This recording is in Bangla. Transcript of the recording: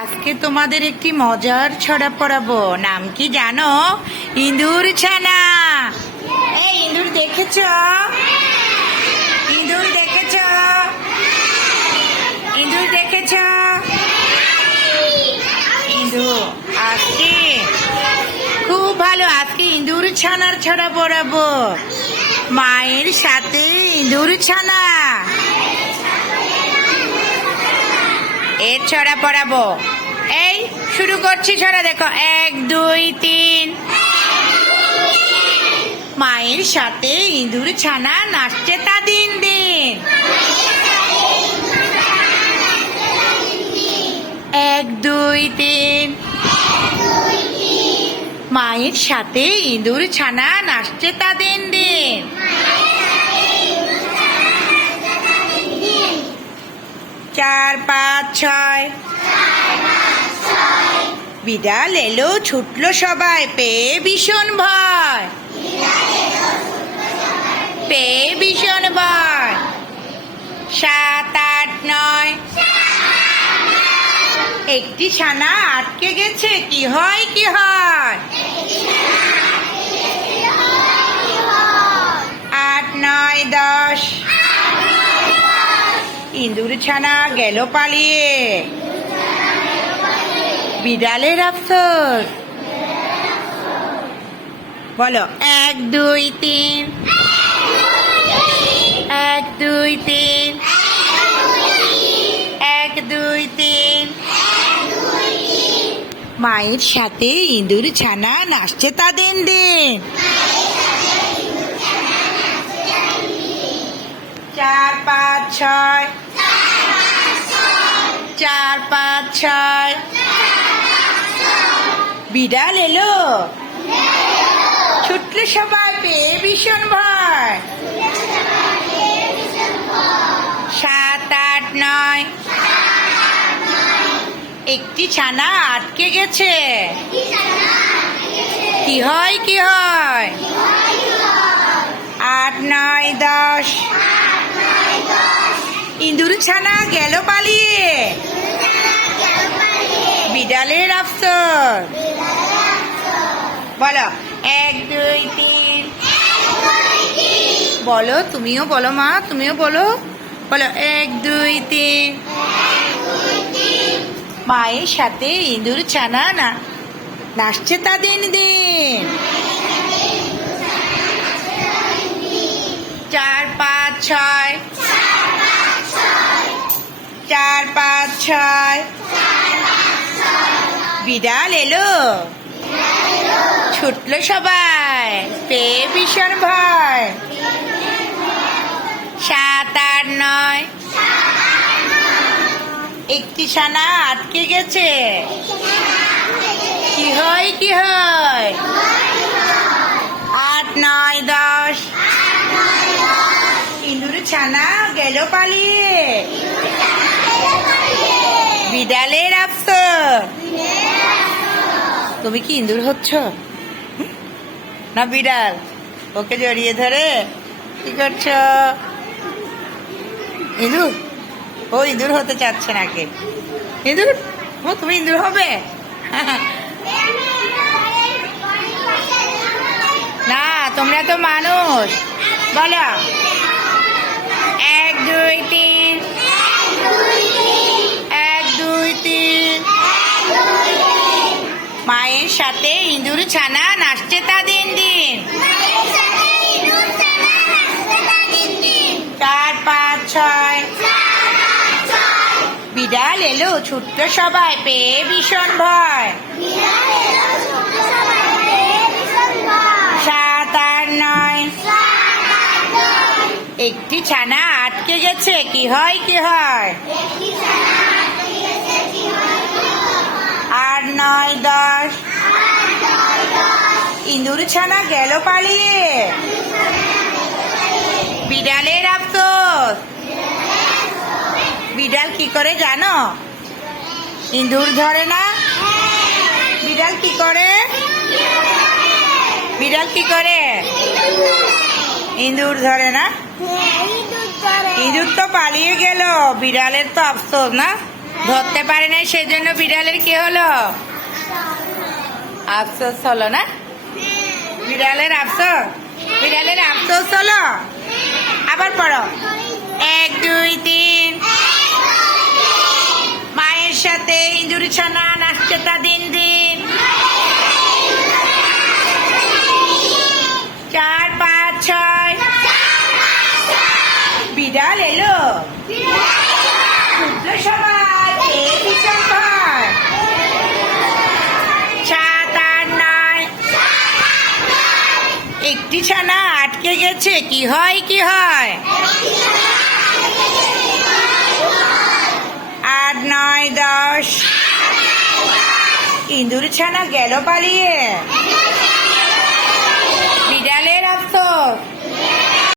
আজকে তোমাদের একটি মজার ছড়া পড়াবো। নাম কি জানো? ইঁদুর ছানা। এই, ইঁদুর দেখেছ? ইঁদুর দেখেছ? ইঁদুর দেখেছ? ইঁদুর, আজকে খুব ভালো। আজকে ইঁদুর ছানার ছড়া পড়াবো। মায়ের সাথে ইঁদুর ছানা। এর ছড়া পড়াবো। এই, শুরু করছি ছড়া, দেখো। এক, দুই, তিন। মায়ের সাথে ইঁদুর ছানা নাচছে তা দিন দিন। এক, দুই, তিন। মায়ের সাথে ইঁদুর ছানা নাচছে তা দিন দিন চার পাঁচ ছয় বিড়াল এলো ছুটলো সবাই, পেয়ে ভীষণ ভয়। পেয়ে ভীষণ ভয়। সাত, আট, নয়। একটি ছানা আটকে গেছে, কি হয় কি হয়? আট, নয়, দশ। ইঁদুর ছানা গেল পালিয়ে। বিড়ালের আফসোস। বলো, এক, দুই, তিন। এক, দুই, তিন। এক, দুই, তিন। মায়ের সাথে ইঁদুর ছানা নাচছে তা দিন দিন। চার, পাঁচ, ছয়। চার, পাঁচ, ছয়। বিড়াল এলো। ছুটলে সবাই পেয়ে ভীষণ ভয়। সাত, আট, নয়। একটি ছানা আটকে গেছে। কি হয় কি হয়? আট, নয়, দশ। ইঁদুর ছানা গেল পালিয়ে। বিড়ালের আফসর বলো, এক, দুই, তিন। বলো, তুমিও বলো মা, তুমিও বলো। বলো, এক, দুই, তিন। মায়ের সাথে ইঁদুর ছানা না, নাচছে তা দিন দিন। চার, পাঁচ, ছয়। চার, পাঁচ, ছয়। বিড়াল এলো। ছুটলো সবাই। পেয়ে ভীষণ ভয়? সাত আট নয়। একটি ছানা আটকে গেছে। কি হয় কি হয়? আট নয় দশ। ইন্দুর ছানা গেল পালিয়ে। বিড়ালের আফসোস। তুমি কি ইঁদুর হচ্ছ? না, বিড়াল। ওকে জড়িয়ে ধরে কি করছ? ইঁদুর? ও ইঁদুর হতে চাচ্ছে নাকি ইঁদুর? ও, তুমি ইঁদুর হবে? না, তোমরা তো মানুষ। বলো। এক, দুই, তিন। মায়ের সাথে ইঁদুর ছানা নাচছে তা দিন দিন। চার, পাঁচ, ছয়। বিড়াল এলো ছুট্ট সবাই, পেয়ে ভীষণ ভয়। সাত, আট, নয়। একটি ছানা আটকে গেছে, কি হয় কি হয়? নয় দশ ইঁদুর ছানা গেল পালিয়ে। বিড়ালের আফসোস। বিড়াল কি করে জানো? ইঁদুর ধরে না? বিড়াল কি করে? বিড়াল কি করে? ইঁদুর ধরে না? ইঁদুর তো পালিয়ে গেল। বিড়ালের তো আফসোস না? ধরতে পারে না সেজন্য বিড়ালের কি হলো? আফসোস হলো না? বিড়ালের আফসোস? বিড়ালের আফসোস হলো? আবার পড়ো। এক, দুই, তিন। মায়ের সাথে ইঁদুর ছানা নাচতে তা গেছে কি হয় কি হয়? আট নয় দশ। ইন্দুর ছানা গেল পালিয়ে।